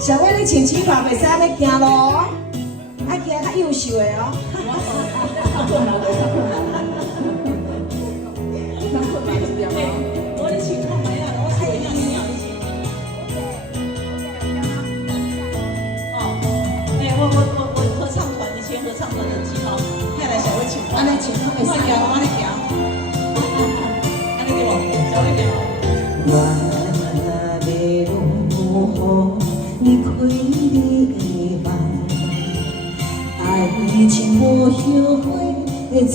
小妹，你穿旗袍袂使安尼行咯，爱行较优秀的哦。我的情况没有，我才一样一样一我合唱团以前合唱团的旗袍，看来小妹情况，安尼情况袂使行，安尼行，安尼对无？小妹对无？我要如何？你开你的梦，爱情无后悔的尊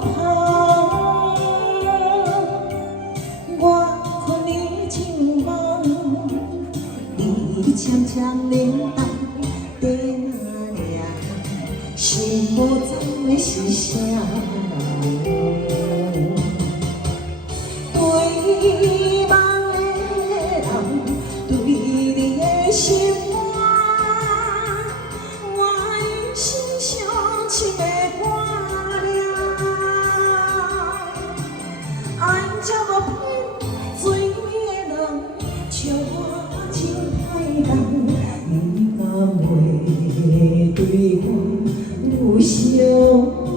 旁。我看你情梦，你渐渐冷淡，点亮心无踪的是啥？对梦的人，对你的心肝，我的心上深的肝了。爱这么配，最美的人，笑我真歹人，你敢袂对我有伤痛？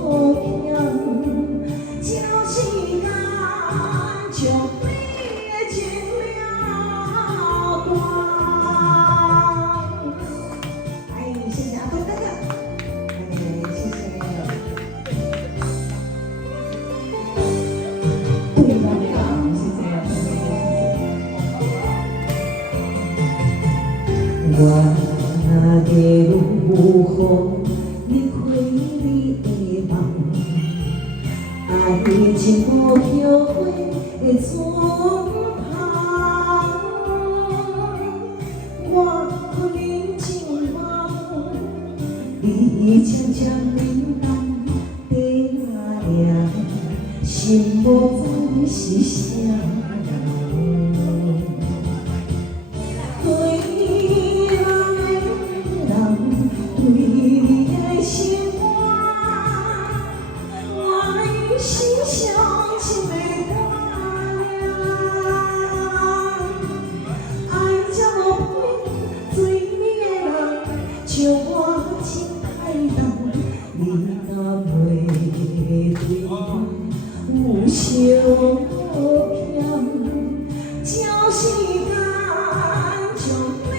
这世间就你的情了断。哎，谢谢阿东哥哥，谢谢。对方讲，谢谢。我的如何？你开你的梦，爱情无后悔的尊旁。我看你情梦，你渐渐冷淡地亮，心无知是啥人。对梦的人，对你的心肝，我的心上深的肝了。爱这么配，最美的人，笑我真歹人，你敢袂对我有伤痛？这世间将你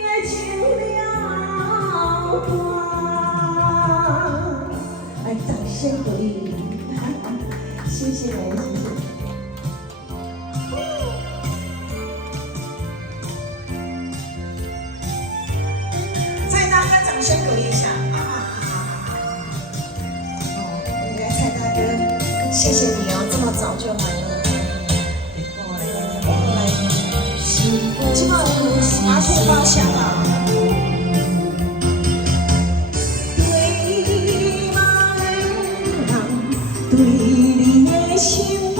的情了断。来，掌声鼓励，谢谢，谢谢。蔡大哥，掌声鼓励一下！应该蔡大哥，谢谢你哦，这么早就来了。这个麻雀包厢啊。对梦的人，对你的心肝，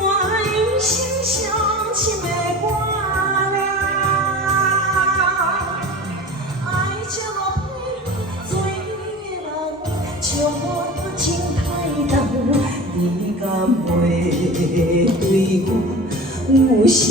我的心上深的肝了。爱这么配，最美的人，笑我真歹人，你敢袂对我有伤？